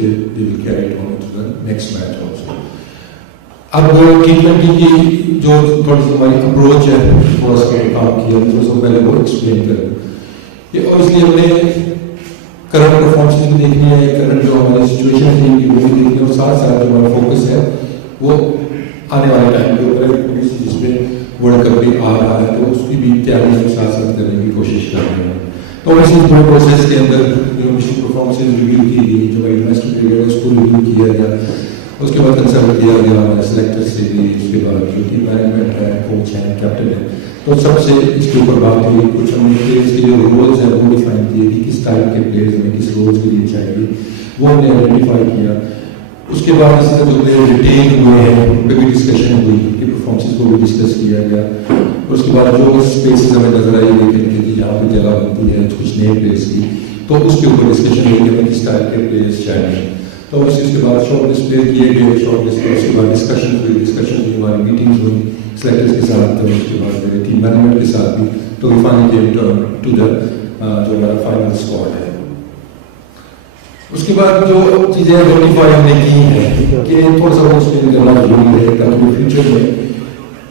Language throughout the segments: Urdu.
کہ they will carry it on to the next match also. اب T20 کی جو تھوڑی سی ہماری اپروچ ہے تھوڑا سا کام کیا تھوڑا سا پہلے وہ ایکسپلین کریں کہ اور اس لیے ہم نے کرنٹ پرفارمنس بھی دیکھنی ہے, کرنٹ جو ہماری سچویشن ہے ان کی وہ بھی دیکھنی ہے, اور ساتھ ساتھ جو ہمارا فوکس ہے وہ آنے والے ٹائم کے اوپر ہے جس میں ورلڈ کپ بھی آ رہا ہے تو اس کی بھی تیاری ہم ساتھ ساتھ کرنے کی کوشش کر رہے ہیں. تو اسی پورے پروسیس کے اندر جو پچھلی پرفارمنسز ریویو کی گئی, جو ہماری انویسٹمنٹ پیریڈ ہے اس کو ریویو کیا گیا, اس کے بعد کنسلٹ کیا گیا ہمارے سلیکٹر سے بھی, اس کے بعد جو ٹیم مینجمنٹ ہے, کوچ ہیں, کیپٹن ہے, تو سب سے اس کے اوپر بات ہوئی. کچھ ہم نے پلیئرس کے جو رولز ہیں وہ ڈیفائن کیے کہ کس ٹائپ کے پلیئرز ہمیں کس رولز کے لیے چاہیے وہ ہم نے آئیڈینٹیفائی کیا. اس کے بعد اس طرح جو پلیئر ریٹین ہوئے ہیں ان پہ بھی ڈسکشن ہوئی کہ پرفارمنسز کو بھی ڈسکس کیا گیا. اور اس کے بعد جو اسپیسز ہمیں نظر آئی لیکن کہ جہاں پہ جگہ بنتی ہے کچھ نئے پلیئرس کی, تو اس کے اوپر ڈسکشن ہوئی کہ ہمیں کس ٹائپ کے پلیئرس چاہیے. تو اس کے بعد شارٹ لسٹ پلے کیے گئے, شارٹ لسٹ اس کے بعد ڈسکشن ہوئی, ہماری میٹنگز ہوئی سلیکٹرز کے ساتھ, تو اس کے بعد میرے ٹیم مینجمنٹ کے ساتھ بھی, تو فائنلی کیم ٹو دا جو ہمارا فائنل اسکواڈ ہے. اس کے بعد جو چیزیں آئیڈینٹیفائی ہم نے کی ہیں کہ تھوڑا سا اس میں کرنا ضروری ہے تاکہ فیوچر میں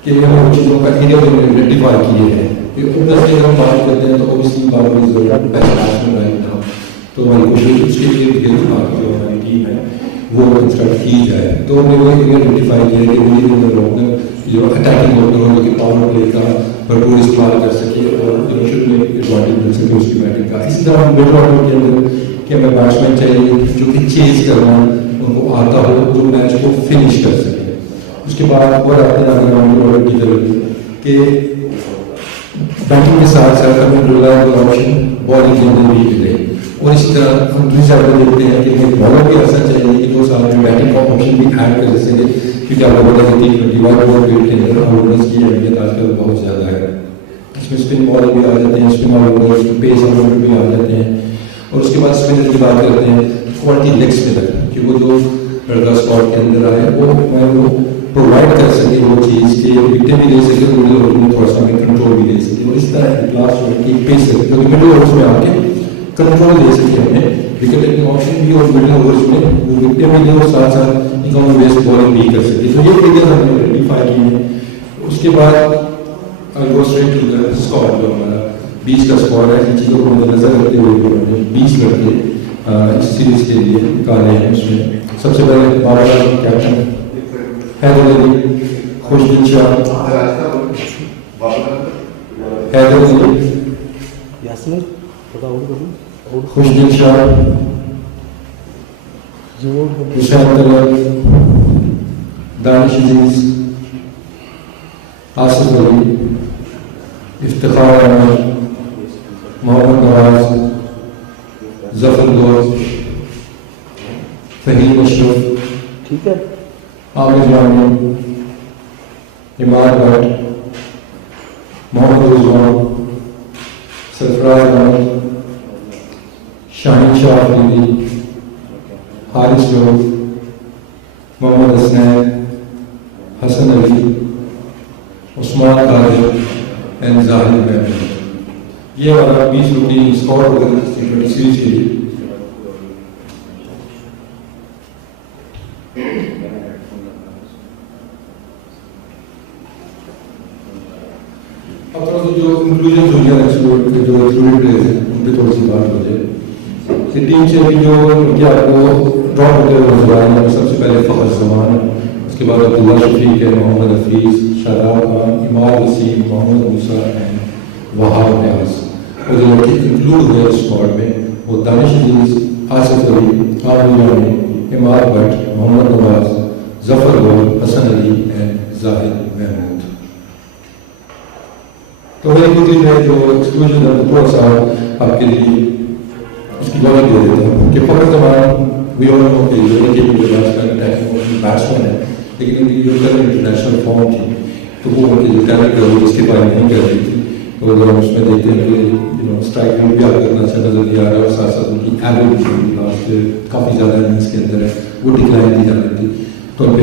کہ ہم ان چیزوں کا ایریا جو آئیڈینٹیفائی کیے ہیں کہ اوبویسلی اگر ہم بات کرتے ہیں تو اوبویسلی بات کی ضرورت ہے, تو ہماری کوشش اس کے لیے جو ہماری ٹیم ہے وہ کنسٹرکٹ کی جائے. تو ہم نے وہ ایریا آئیڈینٹیفائی کیا کہ مجھے اندر اوپنر جو اٹیکنگ اوپنر ہو کہ پاور پلے کا بھرپور استعمال کر سکے اور شروع میں ایڈوانٹیج مل سکے اس کی بیٹنگ کا. اسی طرح ہم مڈل آرڈر کے اندر کہ ہمیں بیٹسمین چاہیے جو کہ چیز کرنا ان کو آتا ہو, جو میچ کو فنش کر سکے. اس کے بعد اور آتے ہیں مڈل آرڈر کی ضرورت کہ بیٹنگ کے ساتھ ساتھ ہمیں ریلائبل آپشن بالنگ کے اندر بھی ملے. اور اسی طرح ہم دوسری سائڈ پر دیکھتے ہیں کہ ہمیں بالر بھی ایسا چاہیے کہ جو ساتھ میں بیٹنگ کا آپشن بھی ایڈ کر سکے, کیونکہ آپ کو پتا ہے T20 ورلڈ کے اندر آلراؤنڈرز کی اہمیت آج کل بہت زیادہ ہے. اس میں اسپن بالر بھی آ جاتے ہیں, اسپن آلراؤنڈرز, پیس آلراؤنڈر بھی آ جاتے ہیں. اور اس کے بعد اسپنر کی بات کرتے ہیں کوالٹی لیگ اسپنر کہ وہ جو لڑکا اسکواڈ کے اندر آئے وہ پرووائڈ کر سکے وہ چیز کہ وکٹیں بھی لے سکے اور تھوڑا سا کنٹرول بھی لے سکے. اور اس طرح لاسٹ اوور کی پیسر کیونکہ مڈل اوورس میں آ کے کنٹرول دے سکے ہمیں وکٹ ٹیکنگ آپشن بھی, اور مڈل اوورس میں وہ وکٹیں بھی لے اور ساتھ ساتھ اکانومی بیس بالنگ بھی کر سکے. تو یہ ایریاز ہم نے آئیڈینٹیفائی کیے ہیں. اس کے بعد go straight to the squad جو ہمارا 20 کا اسکواڈ ہے. ان چیزوں کو مد نظر رکھتے ہوئے ہم نے 20 لڑکے اس سیریز کے لیے نکالے ہیں. اس میں سب سے پہلے بابر کیپٹن, حیدر علی, خوشدل شاہ, حیدر علی, خوشدل شاہ, حسین طلب, دانش عزیز, آصف علی, افتخار احمد, محمد نواز, ظفر گوز, فہیم اشرف, عامر جانی, عماد بٹ, محمد رضوان, سرفراز احمد, شاہین شاہ افریدی, حارث لوگ, محمد حسنین, حسن علی, عثمان قادر اینڈ ظاہر محمود. یہ ہمارا 20 روٹین اسکواڈ ہوگا T20 سیریز کے لیے. اب تھوڑا سا جو انکلوژن ہو گیا جو ایکسکلوڈیڈ پلیئرز ہیں ان پہ تھوڑی سی بات ہو جائے. ٹیم سے بھی جو آپ کو ڈراپ ہوتے ہوئے نظر آئے ہیں سب سے پہلے فخر زمان ہے, اس کے بعد عبداللہ شفیق ہے, محمد حفیظ, شاداب خان, عماد وسیم, محمد موسیٰ اینڈ وہاب نیاز. اور جو لڑکے انکلوڈ ہوئے اسکواڈ میں وہ دانش عزیز, آصف علی, عامر جانی, عماد but, Muhammad Nawaz, Zafar goal, Hasan Ali and ظاہر محمود. تو میں خود ہے جو ایکسکلوژن ہے تھوڑا سا آپ کے لیے اس کی دولت دے دیتا ہوں کہ فخر زمان وی آل نو کہ یہ کہ جو آج کل بیٹسمین ہے لیکن ان کی جو کل انٹرنیشنل فارم تھی تو وہ ان کی جو ٹیلنٹ ہے وہ اس کے بارے نہیں کر رہی تھی. اور اگر ہم اس میں دیکھتے ہیں کہ اسٹرائک ریٹ بھی آپ کرنا اچھا نظر نہیں آ رہا ہے اور ساتھ ساتھ ان کی ایوریج جو لاسٹ کافی زیادہ اننگس کے اندر ہے وہ ڈکلائن دی جا رہی تھی. تو ان پہ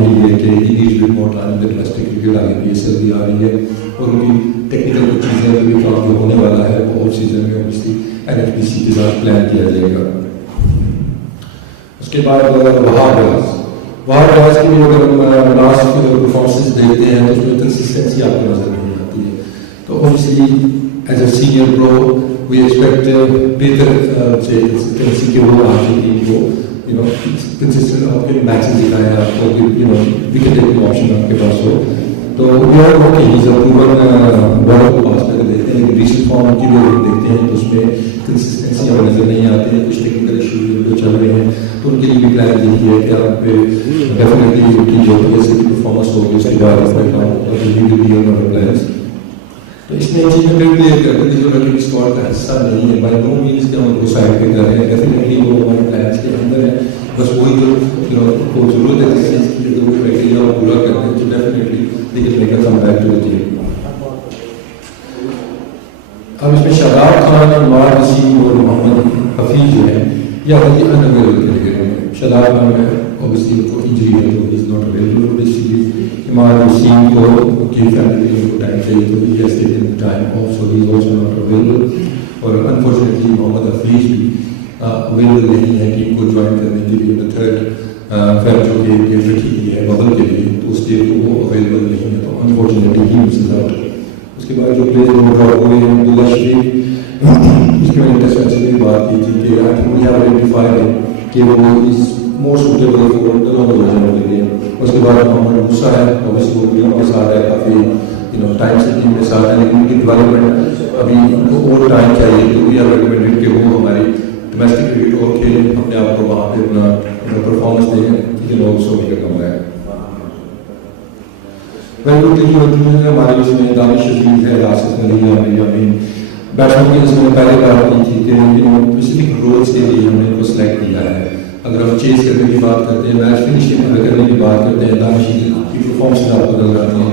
یہی ہے کہ انگلش بھی موٹ آنے میں ڈومیسٹک کرکٹ آگے بھی ایسے بھی آ رہی ہے اور ان کی ٹیکنیکل کچھ چیزیں بھی کام جو ہونے والا ہے وہ آف سیزن میں اوبیسلی NFPC کے ساتھ پلان کیا جائے گا. اس کے بعد وہاں ریاض کی بھی اگر ہم لاسٹ پرفارمنسز دیکھتے ہیں تو اس میں کنسسٹنسی آپ کو نظر نہیں آتی ہے. تو obviously as a senior pro we expect بہتر کنسسٹنسی کے وہ آپ کی ٹیم کو کنسسٹنٹ آپ کے میچز دکھائیں آپ کو وکٹ ٹیکنگ آپشن آپ کے پاس ہو. تو وی آر اوکے ہی جب پورن بالر کو پاس کر دیکھتے ہیں لیکن ریسنٹ فارم کی جو دیکھتے ہیں تو اس میں کنسسٹنسی ہمیں نظر نہیں آتی ہے. کچھ ٹیکنیکل ایشوز جو چل رہے ہیں تو ان کے لیے بھی پلان یہی ہے کہ آپ پہ ڈیفینیٹلی ان کی جو جیسے پرفارمنس ہوگی اس کے بعد پلانس. تو اس میں چیزیں پھر کلیئر کر دیں جو کہ اسکواڈ کا حصہ نہیں ہے بائی نو مینس کہ ہم ان کو سائڈ پہ کر رہے ہیں. ڈیفینیٹلی وہ ہمارے پلانس کے اندر ہے. بس وہی جو ضرورت ہے کسی چیز کی جو کرائٹیریا وہ پورا کرتے ہیں تو definitely they can make come back to the team. اب اس میں شاداب خان عمار وسیم اور محمد حفیظ جو ہے یا ان اویلیبل کرکٹر ہیں. شاداب خان ہے اوبیسلی ان کو انجری ہے تو is not available. Basically Ammar Waseem کو کی فیملی کو ٹائم چاہیے تو ہی ایسے time also he is also not available. اور انفارچونیٹلی محمد حفیظ بھی اویلیبل نہیں ہے ٹیم کو جوائن کرنے کے لیے. تھرڈ فیب جو کہ گیم رکھی گئی ہے ببل کے لیے تو اس لیے تو وہ اویلیبل نہیں ہے. تو انفارچونیٹلی ہی مسز آؤٹ. اس کے بعد جو پلیئر وہ ڈراپ ہوئے ہیں عبداللہ شریف اس کے میں نے ٹیسٹ میچ میں بات کی تھی کہ وی ہیو آئیڈینٹیفائی ہے کہ وہ از مور سوٹیبل فور ٹرنوور ورژن کے لیے. اس کے بعد محمد موسیٰ ہے اوبیسلی وہ ٹیم کے ساتھ ہے کافی ٹائم سے ٹیم کے ساتھ ہے لیکن ان کی ڈیولپمنٹ ابھی ان کو اور ٹائم چاہیے. تو وی آر ریکمینڈیڈ کہ وہ ہماری ڈومیسٹک کرکٹ اور کھیلیں اپنے آپ کو وہاں پہ اپنا پرفارمنس دیں لیکن also make a come back. ہمارے اس میں دانش عزیز ہے راشد علی امین بیٹسمین کی اس میں پہلے بات کی تھی کہ اسپیسیفک رولس کے لیے ہم نے ان کو سلیکٹ کیا ہے. اگر ہم چیز کرنے کی بات کرتے ہیں میچ فنشنگ کرنے کی بات کرتے ہیں دانش کی پرفارمنس آپ کو نظر آتی ہے.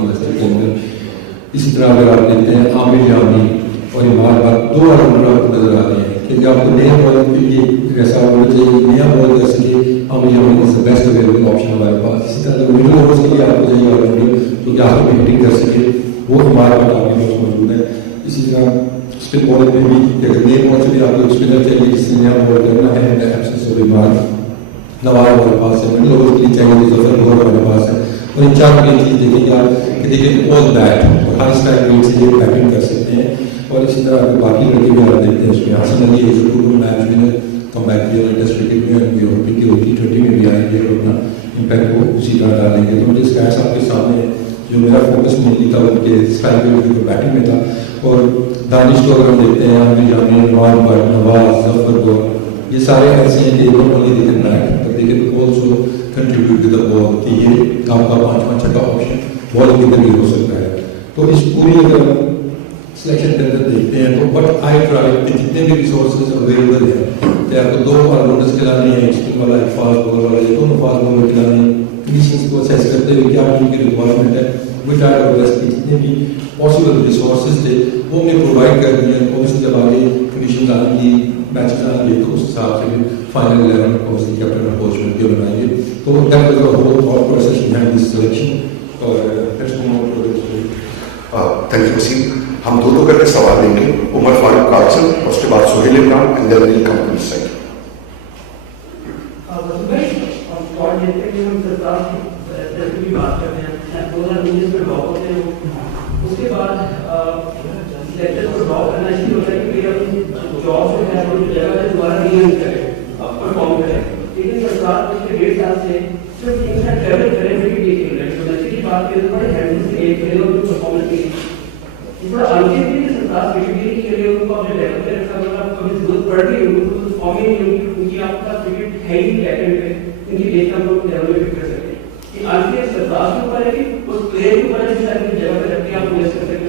اسی طرح اگر آپ دیکھتے ہیں عامر یامی اور ہمارے پاس دو آلراؤنڈر آپ کو نظر آتے ہیں کیونکہ آپ کو نیا بال کے لیے ایسا ہونا چاہیے نیا بال کر سکے. عامر یامی از دا بیسٹ اویلیبل آپشن ہمارے پاس. اسی طرح مڈل اوورس کے لیے آپ کو چاہیے آلراؤنڈر جو کہ آپ کو ہٹنگ کر سکے وہ ہمارے پاس آپ کے پاس موجود ہے. اسی طرح اسپن بالنگ میں بھی اگر نئے بال سے بھی آپ کو اسپنر چاہیے جس سے نیا بال کرنا ہے ایبسنس آف بیمار نواز ہمارے پاس ہے. مڈل اوورس کے لیے چاہیے تو ظفر بال ہمارے پاس ہے. اور ان چار مین چیز دیکھیں گے آپ کہ دیکھیں آل بیٹ اور ہر اسٹائل ریٹ سے یہ بیٹنگ کر سکتے ہیں. اور اسی طرح باقی لڑکے بھی آپ دیکھتے ہیں اس میں حسن علی ہے جو tournament match winner come back کیا ٹیسٹ کرکٹ میں T20 میں بھی آئیں گے اور اپنا امپیکٹ کو اسی طرح ڈالیں گے. تو مجھے اسٹیٹس آپ کے سامنے ہے جو میرا فوکس مینلی تھا ان کے اسٹائل میں جو بیٹنگ میں تھا. اور دانش کو اگر ہم دیکھتے ہیں عامر یامی عمار بٹ نواز ظفر گول یہ سارے ایسے ہیں کہ انہوں نے دیکھن back but they can also contribute with the ball کہ یہ آپ کا پانچواں چھٹا آپشن بالنگ کے اندر بھی ہو سکتا ہے. تو اس پوری اگر سلیکشن کے اندر دیکھتے ہیں تو بٹ آئی ٹرائی کہ جتنے بھی ریسورسز اویلیبل ہیں کہ آپ کو دو آلراؤنڈرز کھلانے ہیں اسپن والا ایک فاسٹ بال والا یا دونوں فاسٹ بال کھلانے ہیں کنڈیشنز کو اسیس کرتے ہوئے کیا ٹیم کی ریکوائرمنٹ ہے وہ ٹرائی اور بیسٹ کی جتنے بھی پاسبل ریسورسز تھے وہ ہم نے پرووائڈ کر دیے. اوبیسلی جب آگے کنڈیشنز آئیں گی میچز آئیں گے تو اس حساب سے فائنل 11 اوبیسلی کیپٹن اپروچ کر کے بنائیں گے. تو that was the whole thought process behind this selection. اور let's move on to thank you Wasim. ہم دو کر کے سوال لیں گے عمر فاروق کاچل اور اس کے بعد Sohail Imran and then will come to side. بات کرتے ہیں 2019 میں ڈراپ ہوتے ہیں اس کے بعد سلیکٹر کو ڈراپ کرنا اس لیے ہوتا ہے کہ اپنی جاب جو ہے اپنی جگہ سے دوبارہ ری کرے پرفارم کرے. لیکن سرکار پچھلے 1.5 سال سے صرف ان کا ٹریول کریں بھی دیکھ رہے ہیں ڈومیسٹک کی بات کریں تو بڑے ہینڈل سے ایک کرے اور پرفارمنس کی تھوڑا انکیت بھی سرکار کرکٹ کے لیے ان کو اپنے لیول پہ رکھا ہوگا کبھی ضرورت پڑ گئی ان کو فارم ہی نہیں ہوگی ان کی آپ کا کرکٹ ہے ہی بیکنڈ پہ ان کی دیش کا ہم لوگ لیول پہ کر سکتے ہیں. یہ انکیت سرکار کے اوپر ہے کہ اس پلیئر کے اوپر ہے جسے اپنی جگہ پہ رکھ کے آپ انویسٹ کر سکتے ہیں.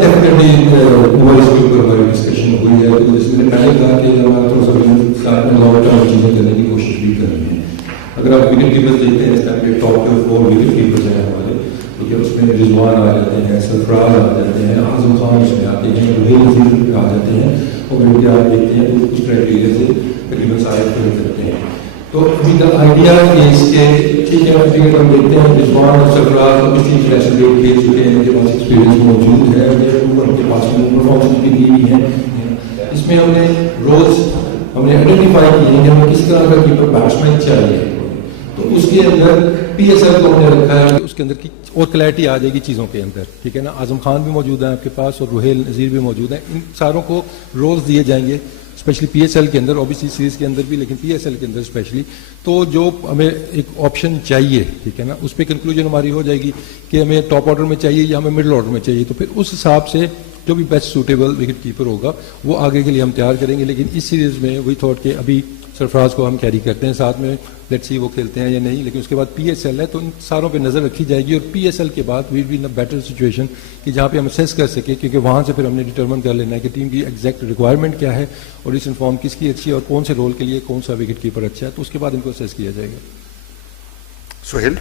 ڈیفینیٹلی اوور اس کے اوپر ہماری ڈسکشن ہوئی ہے. تو جس میں پہلے کہا کہ ہمارا تھوڑا سا ساتھ میں لانگ ٹرم چیزیں کرنے کی کوشش بھی کر رہے ہیں. اگر آپ وکٹ کیپرز دیکھتے ہیں اس ٹائم پہ ٹاپ کے 4 وکٹ کیپرز ہیں ہمارے ٹھیک ہے. اس میں رضوان آ جاتے ہیں سرفراز آ جاتے ہیں اعظم خان اس میں آتے ہیں وہیل نذیر آ جاتے ہیں اور ان کے آپ دیکھتے ہیں تو اس کرائٹیریا سے تقریباً سارے پورے کرتے ہیں. تو ابھی کا آئیڈیا کہ اس کے ٹھیک ہے اگر ہم دیکھتے ہیں رضوان اور سرفراز اور کسی انٹرنیشنل ریٹ کھیل چکے ہیں ان کے پاس ایکسپیرینس موجود ہے ان کے پاس پرفارمنس بھی دی ہوئی ہے. اس میں ہم نے روز ہم نے آئیڈینٹیفائی کیے ہیں کہ ہمیں کس طرح کا کیپر بیٹسمین چاہیے. تو اس کے اندر پی ایس ایل کو ہم نے رکھا ہے, اس کے اندر کی اور کلیئرٹی آ جائے گی چیزوں کے اندر, ٹھیک ہے نا. اعظم خان بھی موجود ہیں آپ کے پاس اور روہیل نذیر بھی موجود ہیں. ان ساروں کو رولز دیے جائیں گے اسپیشلی پی ایس ایل کے اندر, اوبیسی سیریز کے اندر بھی, لیکن پی ایس ایل کے اندر اسپیشلی. تو جو ہمیں ایک آپشن چاہیے, ٹھیک ہے نا, اس پہ کنکلوژن ہماری ہو جائے گی کہ ہمیں ٹاپ آرڈر میں چاہیے یا ہمیں مڈل آرڈر میں چاہیے. تو پھر اس حساب سے جو بھی بیسٹ سوٹیبل وکٹ کیپر ہوگا وہ آگے کے لیے ہم تیار کریں گے. لیکن اس سیریز میں وہی تھاٹ کہ ابھی سرفراز کو ہم کیری کرتے ہیں ساتھ میں, لیٹ سی وہ کھیلتے ہیں یا نہیں, لیکن اس کے بعد پی ایس ایل ہے تو ان ساروں پہ نظر رکھی جائے گی. اور پی ایس ایل کے بعد we'll be in better situation کہ جہاں پہ ہم اسیس کر سکیں, کیونکہ وہاں سے پھر ہم نے ڈٹرمن کر لینا ہے کہ ٹیم کی ایگزیکٹ ریکوائرمنٹ کیا ہے اور اس انفارم کس کی اچھی ہے اور کون سے رول کے لیے کون سا وکٹ کیپر اچھا ہے. تو اس کے بعد ان کو اسیس کیا جائے گا. سہیل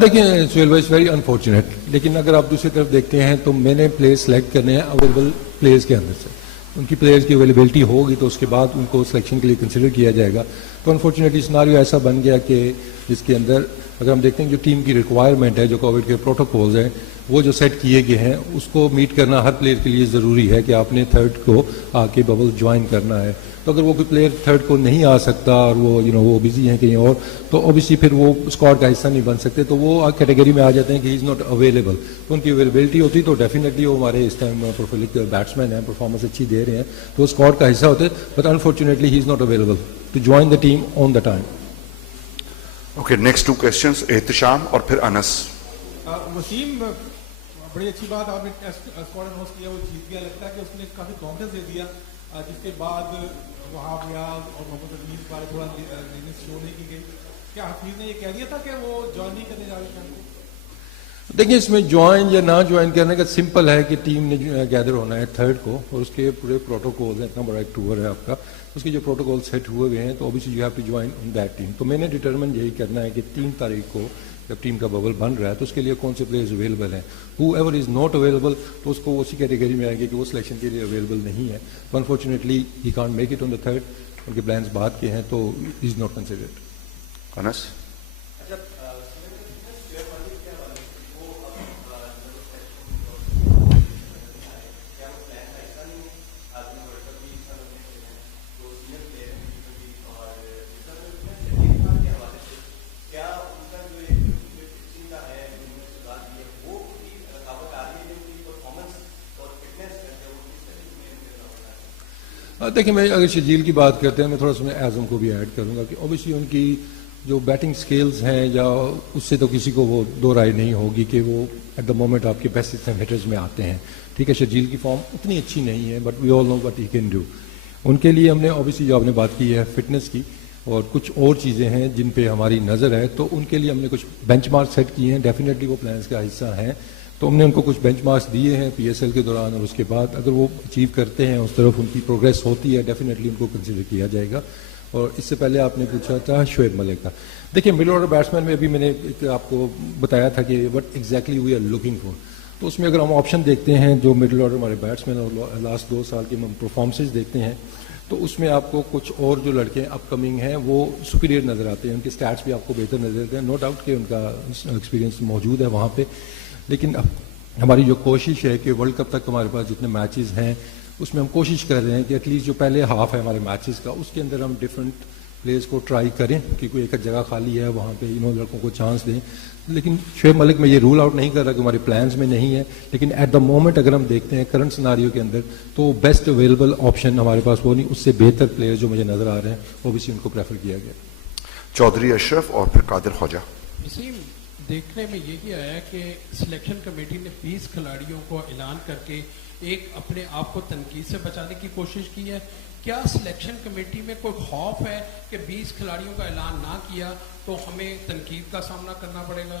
دیکھیں سہیل بھائی اٹس ویری انفارچونیٹ, لیکن اگر آپ دوسری طرف دیکھتے ہیں تو میں نے پلیئر سلیکٹ کرنے ہیں اویلیبل پلیئرز کے اندر سے. ان کی پلیئرز کی اویلیبلٹی ہوگی تو اس کے بعد ان کو سلیکشن کے لیے کنسیڈر کیا جائے گا. تو انفارچونیٹلی سناریو ایسا بن گیا کہ جس کے اندر اگر ہم دیکھتے ہیں جو ٹیم کی ریکوائرمنٹ ہے, جو کووڈ کے پروٹوکولز ہیں وہ جو سیٹ کیے گئے ہیں, اس کو میٹ کرنا ہر پلیئر کے لیے ضروری ہے کہ آپ نے تھرڈ کو آ کے ببل جوائن کرنا ہے. تو اگر وہ کوئی پلیئر تھرڈ کو نہیں آ سکتا اور وہ وہ بزی ہیں کہیں اور, تو اوبیسلی پھر وہ اسکواڈ کا حصہ نہیں بن سکتے, تو وہ کیٹیگری میں آ جاتے ہیں کہ ہی از ناٹ اویلیبل. تو ان کی اویلیبلٹی ہوتی تو ڈیفینیٹلی وہ ہمارے اس ٹائم پروفیلک بیٹسمین ہیں, پرفارمنس اچھی دے رہے ہیں, تو اسکواڈ کا حصہ ہوتے, but unfortunately he is not available to join the team on the time. Okay, next 2 questions Ehtisham اور پھر انس. وسیم, بڑی اچھی بات آپ نے اسکواڈ اناؤنس کیا, وہ جیت گیا, لگتا ہے کہ اس نے کافی کانفیڈنس دے دیا, جس کے بعد وہاں ریاض اور محمد عزیز کے بارے تھوڑا شو نہیں کی گئی. کیا حفیظ نے یہ کہہ دیا تھا کہ وہ جوائن نہیں کرنے جا رہے ہیں؟ دیکھیں اس میں جوائن یا نہ جوائن کرنے کا سمپل ہے کہ ٹیم نے گیدر ہونا ہے تھرڈ کو, اور اس کے پورے پروٹوکول ہیں, اتنا بڑا ایک ٹور ہے آپ کا, اس کے جو پروٹوکول سیٹ ہوئے ہوئے ہیں, تو obviously you have to join in that team. تو میں نے ڈٹرمن یہی کرنا ہے کہ 3 تاریخ کو جب ٹیم کا ببل بن رہا ہے تو اس کے لیے کون سے پلیئرز اویلیبل ہیں. ہو ایور از ناٹ اویلیبل تو اس کو اسی کیٹیگری میں آئے گی کہ وہ سلیکشن کے لیے اویلیبل نہیں ہے. تو unfortunately he can't make it on the third, ان کے پلانس بعد کے ہیں, تو از ناٹ کنسیڈرڈ. انس دیکھیں, میں اگر شجیل کی بات کرتے ہیں, میں تھوڑا سا میں اعظم کو بھی ایڈ کروں گا کہ اوبیسلی ان کی جو بیٹنگ سکلز ہیں یا اس سے تو کسی کو وہ دو رائے نہیں ہوگی کہ وہ ایٹ دا مومنٹ آپ کے بیسٹ میٹرز میں آتے ہیں. ٹھیک ہے, شجیل کی فارم اتنی اچھی نہیں ہے, but we all know what he can do. ان کے لیے ہم نے اوبیسلی جو آپ نے بات کی ہے فٹنس کی اور کچھ اور چیزیں ہیں جن پہ ہماری نظر ہے, تو ان کے لیے ہم نے کچھ بینچ مارک سیٹ کیے ہیں. ڈیفینیٹلی وہ پلانس کا حصہ ہیں, تو ہم نے ان کو کچھ بینچ مارکس دیے ہیں پی ایس ایل کے دوران, اور اس کے بعد اگر وہ اچیو کرتے ہیں, اس طرف ان کی پروگریس ہوتی ہے, ڈیفینیٹلی ان کو کنسیڈر کیا جائے گا. اور اس سے پہلے آپ نے پوچھا تھا شعیب ملک کا. دیکھیں, مڈل آرڈر بیٹسمین میں ابھی میں نے آپ کو بتایا تھا کہ what exactly we are looking for. تو اس میں اگر ہم آپشن دیکھتے ہیں جو مڈل آرڈر ہمارے بیٹسمین اور لاسٹ 2 سال کے ہم پرفارمنسز دیکھتے ہیں, تو اس میں آپ کو کچھ اور جو لڑکے اپ کمنگ ہیں وہ سپیریئر نظر آتے ہیں, ان کے سٹیٹس بھی آپ کو بہتر نظر آتے ہیں. نو ڈاؤٹ کہ ان کا ایکسپیرینس موجود ہے وہاں پہ, لیکن ہماری جو کوشش ہے کہ ورلڈ کپ تک ہمارے پاس جتنے میچز ہیں اس میں ہم کوشش کر رہے ہیں کہ ایٹ لیسٹ جو پہلے ہاف ہے ہمارے میچز کا, اس کے اندر ہم ڈفرینٹ پلیئرز کو ٹرائی کریں کہ کوئی ایک جگہ خالی ہے وہاں پہ لڑکوں کو چانس دیں. لیکن شعیب ملک میں یہ رول آؤٹ نہیں کر رہا کہ ہمارے پلانز میں نہیں ہے, لیکن ایٹ دا مومنٹ اگر ہم دیکھتے ہیں کرنٹ سناریو کے اندر تو بیسٹ اویلیبل آپشن ہمارے پاس وہ نہیں, اس سے بہتر پلیئر جو مجھے نظر آ رہے ہیں وہ بھی ان کو پریفر کیا گیا. چودھری اشرف اور پھر قادر خواجہ. دیکھنے میں یہی آیا کہ سلیکشن کمیٹی نے 20 کھلاڑیوں کو اعلان کر کے ایک اپنے آپ کو تنقید سے بچانے کی کوشش کی ہے. کیا سلیکشن کمیٹی میں کوئی خوف ہے کہ 20 کھلاڑیوں کا اعلان نہ کیا تو ہمیں تنقید کا سامنا کرنا پڑے گا؟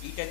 T10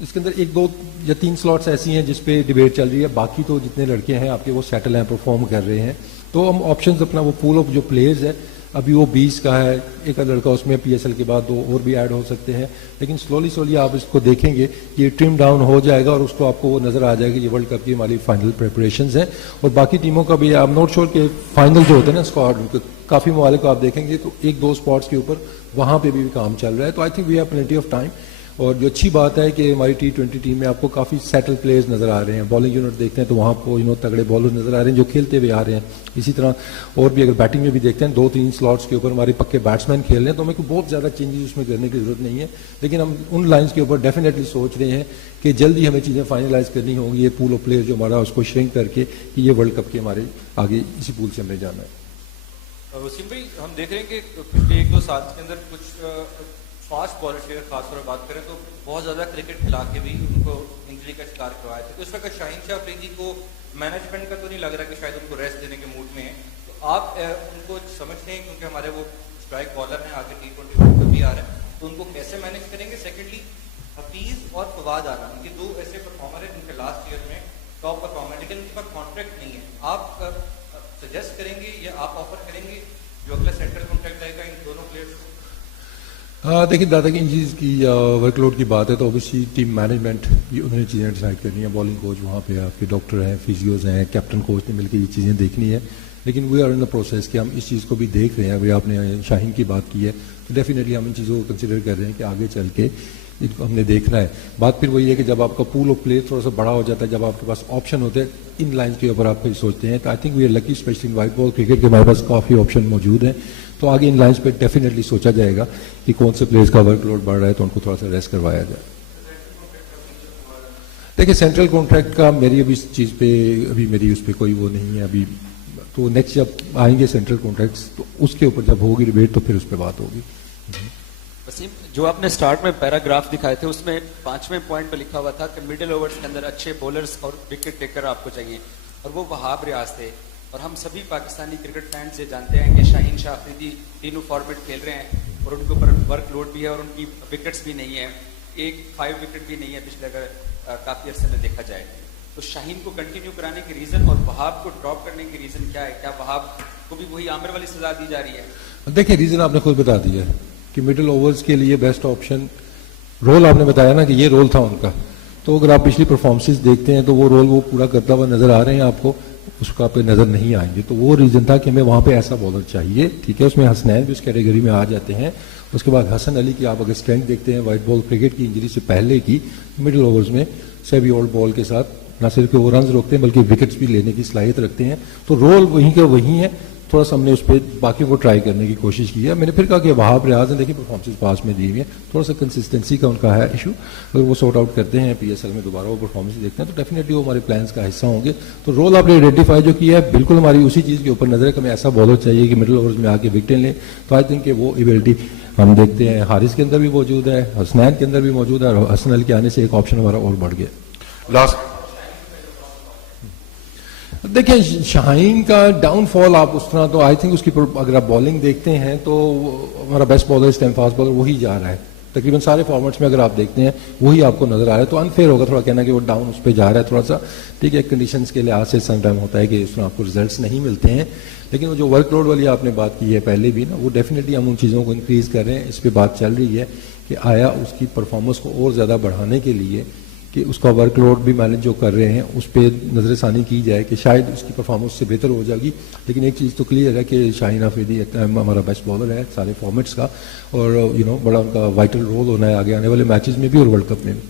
اس کے اندر 1 2 یا 3 سلاٹس ایسی ہیں جس پہ ڈبیٹ چل رہی ہے, باقی تو جتنے لڑکے ہیں آپ کے وہ سیٹل ہیں, پرفارم کر رہے ہیں. تو ہم آپشنز اپنا وہ پول آف جو پلیئرز ہے ابھی وہ 20 کا ہے, ایک لڑکا اس میں PSL کے بعد 2 اور بھی ایڈ ہو سکتے ہیں, لیکن سلولی آپ اس کو دیکھیں گے یہ ٹرم ڈاؤن ہو جائے گا اور اس کو آپ کو وہ نظر آ جائے گا یہ ورلڈ کپ کی ہماری فائنل پریپریشنز ہیں. اور باقی ٹیموں کا بھی آئی ایم ناٹ شیور کہ فائنل جو ہوتے ہیں نا اسکواڈ, کافی ممالک کو آپ دیکھیں گے تو 1 2 اسپاٹس کے اوپر وہاں پہ بھی کام چل رہا ہے. تو I think we have plenty of time. اور جو اچھی بات ہے کہ ہماری T20 ٹیم میں آپ کو کافی سیٹل پلیئرز نظر آ رہے ہیں. بالنگ یونٹ دیکھتے ہیں تو وہاں کو تگڑے بالر نظر آ رہے ہیں جو کھیلتے ہوئے آ رہے ہیں. اسی طرح اور بھی اگر بیٹنگ میں بھی دیکھتے ہیں 2 3 سلاٹس کے اوپر ہمارے پکے بیٹسمین کھیل رہے ہیں, تو ہمیں کوئی بہت زیادہ چینجز اس میں کرنے کی ضرورت نہیں ہے. لیکن ہم ان لائنس کے اوپر ڈیفینیٹلی سوچ رہے ہیں کہ جلدی ہمیں چیزیں فائنلائز کرنی ہوں گی. یہ پول آف پلیئر جو ہمارا اس کو شرنک کر کے کہ یہ ورلڈ کپ کے ہمارے آگے اسی پول سے ہمیں جانا ہے. وسیم بھائی, ہم دیکھ رہے ہیں کہ پچھلے 1 2 سال کے اندر کچھ فاسٹ بالر کی خاص طور پر بات کریں تو بہت زیادہ کرکٹ کھلا کے بھی ان کو انجری کا شکار کروایا تھا. تو اس وقت شاہین شاہ افریدی کو مینجمنٹ کا تو نہیں لگ رہا کہ شاید ان کو ریسٹ دینے کے موڈ میں ہیں. تو آپ ان کو سمجھتے ہیں کیونکہ ہمارے وہ اسٹرائک بالر ہیں, آگے T20 ورلڈ کپ بھی آ رہا ہے, تو ان کو کیسے مینیج کریں گے؟ سیکنڈلی حفیظ اور فواد اعظم یہ 2 ایسے پرفارمر ہیں جن کے لاسٹ ایئر میں ٹاپ پرفارمر, لیکن ان کے پاس کانٹریکٹ نہیں ہے. آپ سجیسٹ کریں گے یا آپ آفر کریں گے جو اگلا سینٹرل کانٹریکٹ آئے گا ان دونوں پلیئرس کو؟ دیکھیے دادا کی انجریز کی ورک لوڈ کی بات ہے تو اوبیسلی ٹیم مینجمنٹ بھی انہوں نے چیزیں ڈیسائڈ کرنی ہیں. بالنگ کوچ وہاں پہ آپ کے ڈاکٹر ہیں, فزیوز ہیں, کیپٹن کوچ نے مل کے یہ چیزیں دیکھنی ہے. لیکن we are in the process کہ ہم اس چیز کو بھی دیکھ رہے ہیں. ابھی آپ نے شاہین کی بات کی ہے تو ڈیفینیٹلی ہم ان چیزوں کو کنسیڈر کر رہے ہیں کہ آگے چل کے ان کو ہم نے دیکھنا ہے. بات پھر وہی ہے کہ جب آپ کا پول آف پلے تھوڑا سا بڑا ہو جاتا ہے, جب آپ کے پاس آپشن ہوتے ہیں ان لائنس کے اوپر آپ کو سوچتے ہیں, تو I think we are lucky especially in white ball cricket کے ہمارے پاس کافی آپشن موجود ہیں. تو آگے ان لائنس پہ ڈیفینیٹلی سوچا جائے گا کہ کون سے پلیئرز کا ورک لوڈ بڑھ رہا ہے تو ان کو تھوڑا سا ریسٹ کروایا جائے. دیکھیے سینٹرل کانٹریکٹ کا میری ابھی اس چیز پہ میری اس پہ کوئی وہ نہیں ہے ابھی. تو نیکسٹ جب آئیں گے سینٹرل کانٹریکٹس تو اس کے اوپر جب ہوگی ڈیبیٹ تو پھر اس پہ بات ہوگی. وسیم, جو آپ نے سٹارٹ میں پیراگراف دکھائے تھے اس میں 5ویں پوائنٹ پہ لکھا ہوا تھا کہ مڈل اوورز کے اندر اچھے بولرز اور وکٹ ٹیکر آپ کو چاہیے, اور وہ وہاب ریاض تھے. اور ہم سبھی پاکستانی کرکٹ فینس یہ جانتے ہیں کہ شاہین شاہ افریدی تینوں فارمیٹ کھیل رہے ہیں اور ان کے اوپر ورک لوڈ بھی ہے اور ان کی وکٹس بھی نہیں ہے. 5 وکٹ بھی نہیں ہے پچھلے اگر کافی عرصے میں دیکھا جائے. تو شاہین کو کنٹینیو کرانے کی ریزن اور وہاب کو ڈراپ کرنے کی ریزن کیا ہے؟ کیا وہاب کو بھی وہی عامر والی سزا دی جا رہی ہے؟ دیکھیں ریزن آپ نے خود بتا دیا ہے کہ مڈل اوورز کے لیے بیسٹ آپشن رول آپ نے بتایا نا کہ یہ رول تھا ان کا. تو اگر آپ پچھلی پرفارمنسز دیکھتے ہیں تو وہ رول وہ پورا کرتا ہوا نظر آ رہے ہیں آپ کو, اس کا پہ نظر نہیں آئیں گے. تو وہ ریزن تھا کہ ہمیں وہاں پہ ایسا بالر چاہیے. ٹھیک ہے, اس میں حسنین بھی اس کیٹیگری میں آ جاتے ہیں. اس کے بعد حسن علی کی آپ اگر اسٹرینتھ دیکھتے ہیں وائٹ بال کرکٹ کی انجری سے پہلے کی مڈل اوورز میں سیوی اولڈ بال کے ساتھ نہ صرف کہ وہ رنز روکتے ہیں بلکہ وکٹس بھی لینے کی صلاحیت رکھتے ہیں. تو رول وہیں کا وہیں ہے. تھوڑا سا ہم نے اس پہ باقی کو ٹرائی کرنے کی کوشش کی ہے. میں نے پھر کہا کہ وہاب ریاض نے دیکھیے پرفارمنس پاس میں دی ہوئی ہیں, تھوڑا سا کنسسٹنسی کا ان کا ہے ایشو. اگر وہ سارٹ آؤٹ کرتے ہیں PSL میں دوبارہ وہ پرفارمنس دیکھتے ہیں تو ڈیفینیٹلی وہ ہمارے پلانس کا حصہ ہوں گے. تو رول آپ نے آئیڈینٹیفائی جو کیا ہے بالکل ہماری اسی چیز کے اوپر نظر ہے کہ ہمیں ایسا بالر چاہیے کہ مڈل اوورز میں آ کے وکٹیں لیں. تو آئی تھنک کہ وہ ایبلٹی ہم دیکھتے ہیں حارث کے اندر بھی موجود ہے, حسنین کے اندر بھی موجود ہے, اور حسن علی کے آنے سے ایک آپشن ہمارا اور بڑھ گیا. لاسٹ دیکھیں شاہین کا ڈاؤن فال آپ اس طرح تو آئی تھنک اس کی اگر آپ بالنگ دیکھتے ہیں تو ہمارا بیسٹ بالر اس ٹائم فاسٹ بالر وہی جا رہا ہے. تقریباً سارے فارمیٹس میں اگر آپ دیکھتے ہیں وہی آپ کو نظر آ رہا ہے. تو انفیئر ہوگا تھوڑا کہنا کہ وہ ڈاؤن اس پہ جا رہا ہے تھوڑا سا. ٹھیک ہے, کنڈیشنز کے لحاظ سے سم ٹائم ہوتا ہے کہ اس میں آپ کو ریزلٹس نہیں ملتے ہیں. لیکن وہ جو ورک لوڈ والی آپ نے بات کی ہے پہلے بھی نا, وہ ڈیفینیٹلی ہم ان چیزوں کو انکریز کر رہے ہیں. اس پہ بات چل رہی ہے کہ آیا اس کی پرفارمنس کو اور زیادہ بڑھانے کے لیے کہ اس کا ورک لوڈ بھی مینیج جو کر رہے ہیں اس پہ نظر ثانی کی جائے کہ شاید اس کی پرفارمنس سے بہتر ہو جائے گی. لیکن ایک چیز تو کلیئر ہے کہ شاہین افریدی ہمارا بیسٹ بالر ہے سارے فارمیٹس کا, اور بڑا ان کا وائٹل رول ہونا ہے آگے آنے والے میچز میں بھی اور ورلڈ کپ میں بھی.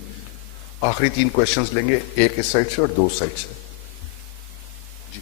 آخری 3 کویشچنز لیں گے, ایک اس سائڈ سے اور 2 سائڈ سے. جی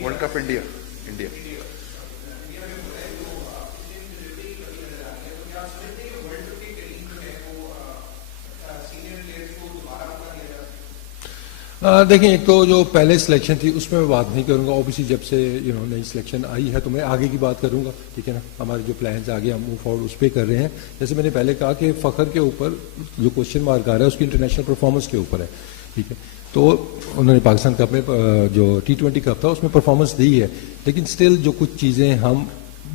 ورلڈ کپ انڈیا دیکھیں ایک تو جو پہلے سلیکشن تھی اس میں بات نہیں کروں گا. اوبیسلی جب سے نئی سلیکشن آئی ہے تو میں آگے کی بات کروں گا, ٹھیک ہے نا. ہمارے جو پلانز آگے ہم موو فارورڈ اس پہ کر رہے ہیں. جیسے میں نے پہلے کہا کہ فخر کے اوپر جو کوشچن مارک آ رہا ہے اس کی انٹرنیشنل پرفارمنس کے اوپر ہے, ٹھیک ہے. تو انہوں نے پاکستان کپ میں جو T20 کپ تھا اس میں پرفارمنس دی ہے, لیکن اسٹل جو کچھ چیزیں ہم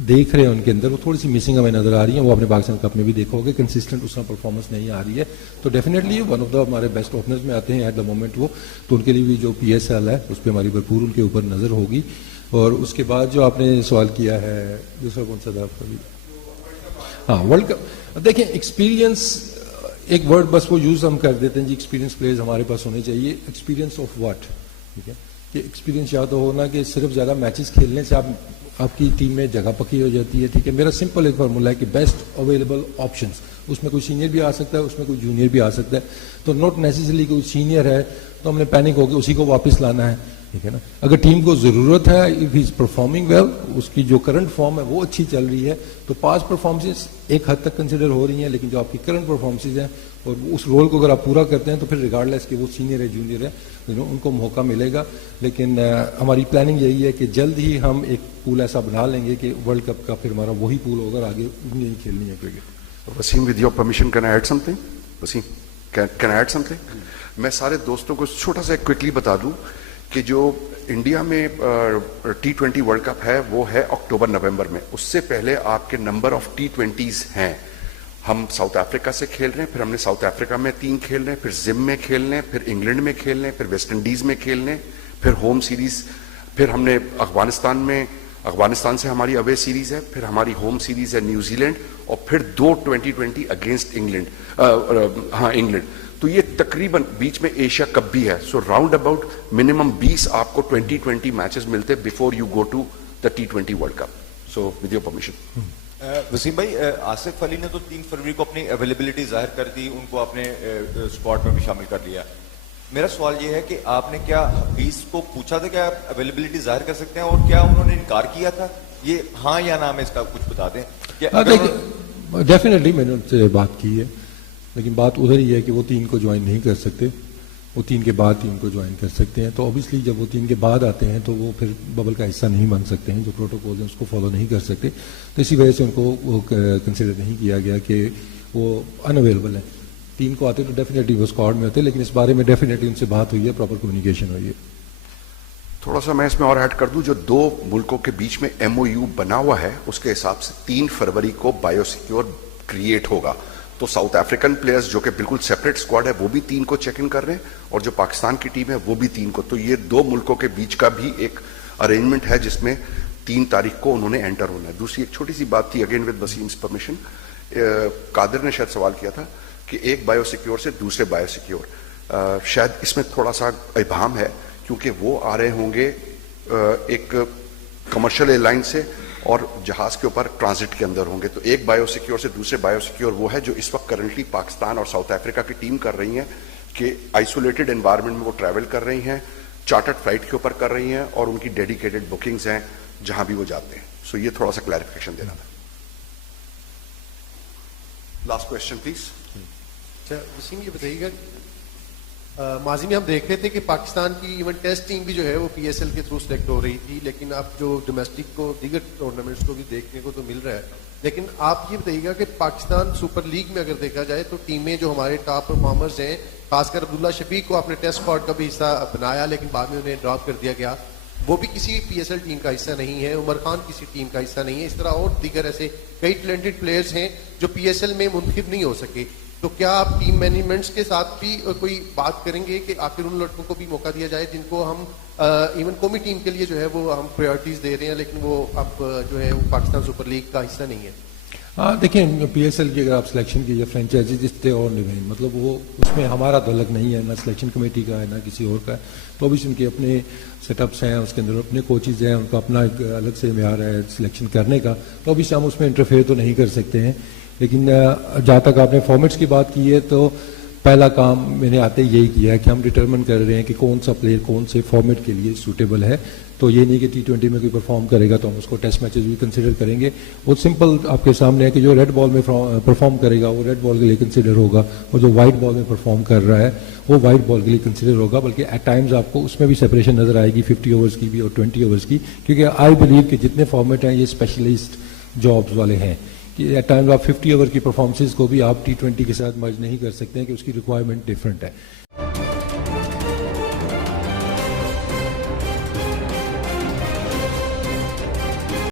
دیکھ رہے ہیں ان کے اندر وہ تھوڑی سی مسنگ ہمیں نظر آ رہی ہیں. وہ اپنے پاکستان کپ میں بھی دیکھا ہوگا, کنسسٹنٹ اس طرح پرفارمنس نہیں آ رہی ہے. تو ڈیفینیٹلی ون آف دا ہمارے بیسٹ اوپنرز میں آتے ہیں ایٹ دا مومنٹ وہ, تو ان کے لیے بھی جو PSL ہے اس پہ ہماری بھرپور ان کے اوپر نظر ہوگی. اور اس کے بعد جو آپ نے سوال کیا ہے دوسرا کون سا تھا آپ کا بھی, ہاں ورلڈ کپ. دیکھیں ایکسپیرینس ایک ورڈ بس وہ یوز ہم کر دیتے ہیں جی, ایکسپیرینس پلیئرز ہمارے پاس ہونے چاہیے. ایکسپیرینس آف واٹ, ٹھیک ہے, کہ ایکسپیرینس یا تو ہونا کہ صرف زیادہ میچز کھیلنے سے آپ کی ٹیم میں جگہ پکی ہو جاتی ہے, ٹھیک ہے. میرا سمپل ایک فارمولا ہے کہ بیسٹ اویلیبل آپشنس, اس میں کوئی سینئر بھی آ سکتا ہے, اس میں کوئی جونیئر بھی آ سکتا ہے. تو ناٹ نیسیسری کوئی سینئر ہے تو ہم نے پینک ہو کے اسی کو واپس لانا ہے, ٹھیک ہے نا. اگر ٹیم کو ضرورت ہے, if he is performing well, اس کی جو کرنٹ فارم ہے وہ اچھی چل رہی ہے, تو پاس پرفارمنسز ایک حد تک کنسیڈر ہو رہی ہیں, لیکن جو آپ کی کرنٹ پرفارمنسز ہیں اور اس رول کو اگر آپ پورا کرتے ہیں تو پھر ریگارڈلیس کہ وہ سینئر ہے جونیئر ہے ان کو موقع ملے گا. لیکن ہماری پلاننگ یہی ہے کہ جلد ہی ہم ایک پول ایسا بنا لیں گے کہ ورلڈ کپ کا پھر ہمارا وہی پول ہوگا, آگے نہیں کھیلنی ہے cricket. Waseem, with your permission can I add something? Waseem can I add something? میں سارے دوستوں کو چھوٹا سا کوئکلی بتا دوں کہ جو انڈیا میں T20 ورلڈ کپ ہے وہ ہے اکتوبر نومبر میں. اس سے پہلے آپ کے نمبر آف T20s ہیں. ہم ساؤتھ افریقہ سے کھیل رہے ہیں, پھر ہم نے ساؤتھ افریقہ میں 3 کھیل رہے ہیں, پھر زم میں کھیل رہے ہیں, پھر انگلینڈ میں کھیل رہے ہیں, پھر ویسٹ انڈیز میں کھیل رہے ہیں, پھر ہوم سیریز, پھر ہم نے افغانستان سے ہماری اوے سیریز ہے, پھر ہماری ہوم سیریز ہے نیوزی لینڈ, اور پھر 2 2020 اگینسٹ انگلینڈ, انگلینڈ. تو یہ تقریباً بیچ میں ایشیا کپ بھی ہے. سو راؤنڈ اباؤٹ منیمم 20 آپ کو 2020 میچز ملتے before you go to the T20 world cup. So with your permission. Waseem بھائی, آصف علی نے تو 3 فروری کو اپنی اویلیبلٹی ظاہر کر دی, ان کو اپنے اسکواڈ میں بھی شامل کر لیا. میرا سوال یہ ہے کہ آپ نے کیا حفیظ کو پوچھا تھا کہ آپ اویلیبلٹی ظاہر کر سکتے ہیں, اور کیا انہوں نے انکار کیا تھا؟ یہ ہاں یا نہ میں اس کا کچھ بتا دیں. ڈیفینیٹلی میں نے ان سے بات کی ہے, لیکن بات ادھر ہی ہے کہ وہ 3 کو جوائن نہیں کر سکتے, وہ 3 کے بعد 3 کو جوائن کر سکتے ہیں. تو اوبیسلی جب وہ 3 کے بعد آتے ہیں تو وہ پھر ببل کا حصہ نہیں بن سکتے ہیں, جو پروٹوکول ہیں اس کو فالو نہیں کر سکتے. تو اسی وجہ سے ان کو وہ کنسیڈر نہیں کیا گیا کہ وہ ان اویلیبل ہیں. 3 کو آتے تو ڈیفینیٹلی وہ اسکواڈ میں ہوتے, لیکن اس بارے میں ڈیفینیٹلی ان سے بات ہوئی ہے, پراپر کمیونیکیشن ہوئی ہے. تھوڑا سا میں اس میں اور ایڈ کر دوں, جو 2 ملکوں کے بیچ میں MOU بنا ہوا ہے اس کے حساب سے 3 فروری کو بایو سیکیور کریٹ ہوگا. تو ساؤتھ افریقن پلیئرز جو کہ بالکل سیپریٹ اسکواڈ ہے وہ بھی 3 کو چیک ان کر رہے ہیں, اور جو پاکستان کی ٹیم ہے وہ بھی 3 کو. تو یہ 2 ملکوں کے بیچ کا بھی ایک ارینجمنٹ ہے جس میں 3 تاریخ کو انہوں نے انٹر ہونا ہے. دوسری ایک چھوٹی سی بات تھی, اگین ود وسیم's پرمیشن, قادر نے شاید سوال کیا تھا کہ ایک بایو سیکیور سے دوسرے بایو سیکیور. شاید اس میں تھوڑا سا ابہام ہے, کیونکہ وہ آ رہے ہوں گے ایک کمرشل ایئر لائن سے اور جہاز کے اوپر ٹرانزٹ کے اندر ہوں گے. تو ایک بایو سیکیور سے دوسرے بایو سیکیور وہ ہے جو اس وقت کرنٹلی پاکستان اور ساؤتھ افریقہ کی ٹیم کر رہی ہیں, کہ آئسولیٹڈ انوائرمنٹ میں وہ ٹریول کر رہی ہیں, چارٹرڈ فلائٹ کے اوپر کر رہی ہیں, اور ان کی ڈیڈیکیٹڈ بکنگز ہیں جہاں بھی وہ جاتے ہیں. سو یہ تھوڑا سا کلیریفیکیشن دینا تھا. Last question please. اچھا وسیم, یہ بتائیے گا ماضی میں ہم دیکھ رہے تھے کہ پاکستان کی ایون ٹیسٹ ٹیم بھی جو ہے وہ PSL کے تھرو سلیکٹ ہو رہی تھی, لیکن اب جو ڈومیسٹک کو دیگر ٹورنامنٹس کو بھی دیکھنے کو تو مل رہا ہے. لیکن آپ یہ بتائیے گا کہ پاکستان سپر لیگ میں اگر دیکھا جائے تو ٹیمیں جو ہمارے ٹاپ پرفارمرز ہیں, خاص کر عبداللہ شفیق کو آپ نے ٹیسٹ اسکواڈ کا بھی حصہ بنایا لیکن بعد میں انہیں ڈراپ کر دیا گیا, وہ بھی کسی PSL ٹیم کا حصہ نہیں ہے. عمر خان کسی ٹیم کا حصہ نہیں ہے. اس طرح اور دیگر ایسے کئی ٹیلنٹڈ پلیئرز ہیں جو PSL میں منتخب نہیں ہو سکے. تو کیا آپ ٹیم مینجمنٹس کے ساتھ بھی کوئی بات کریں گے کہ آخر ان لڑکوں کو بھی موقع دیا جائے جن کو ہم ایون قومی ٹیم کے لیے جو ہے وہ ہم پریورٹیز دے رہے ہیں, لیکن وہ اب جو ہے وہ پاکستان سپر لیگ کا حصہ نہیں ہے؟ ہاں دیکھیں, PSL کی اگر آپ سلیکشن کی یا فرینچائزی جتنے اور نہیں, مطلب وہ اس میں ہمارا تو الگ نہیں ہے, نہ سلیکشن کمیٹی کا ہے نہ کسی اور کا ہے. تو ابھی ان کے اپنے سیٹ اپس ہیں, اس کے اندر اپنے کوچز ہیں, ان کا اپنا ایک الگ سے معیار ہے سلیکشن کرنے کا. تو ابھی ہم اس میں انٹرفیئر تو نہیں کر سکتے ہیں. لیکن جہاں تک آپ نے فارمیٹس کی بات کی ہے تو پہلا کام میں نے آتے یہی کیا ہے کہ ہم ڈٹرمن کر رہے ہیں کہ کون سا پلیئر کون سے فارمیٹ کے لیے سوٹیبل ہے. تو یہ نہیں کہ T20 میں کوئی پرفارم کرے گا تو ہم اس کو ٹیسٹ میچز بھی کنسیڈر کریں گے. وہ سمپل آپ کے سامنے ہے کہ جو ریڈ بال میں پرفارم کرے گا وہ ریڈ بال کے لیے کنسیڈر ہوگا, اور جو وائٹ بال میں پرفارم کر رہا ہے وہ وائٹ بال کے لیے کنسیڈر ہوگا، بلکہ ایٹ ٹائمز آپ کو اس میں بھی سپریشن نظر آئے گی 50 اوورس کی بھی اور 20 اوورس کی، کیونکہ آئی بلیو کہ جتنے فارمیٹ ہیں یہ اسپیشلسٹ جابز والے ہیں کہ ایٹ ٹائمز آپ 50 اوور کی پرفارمنسز کو بھی آپ T20 کے ساتھ مرج نہیں کر سکتے ہیں کہ اس کی ریکوائرمنٹ ڈفرینٹ ہے.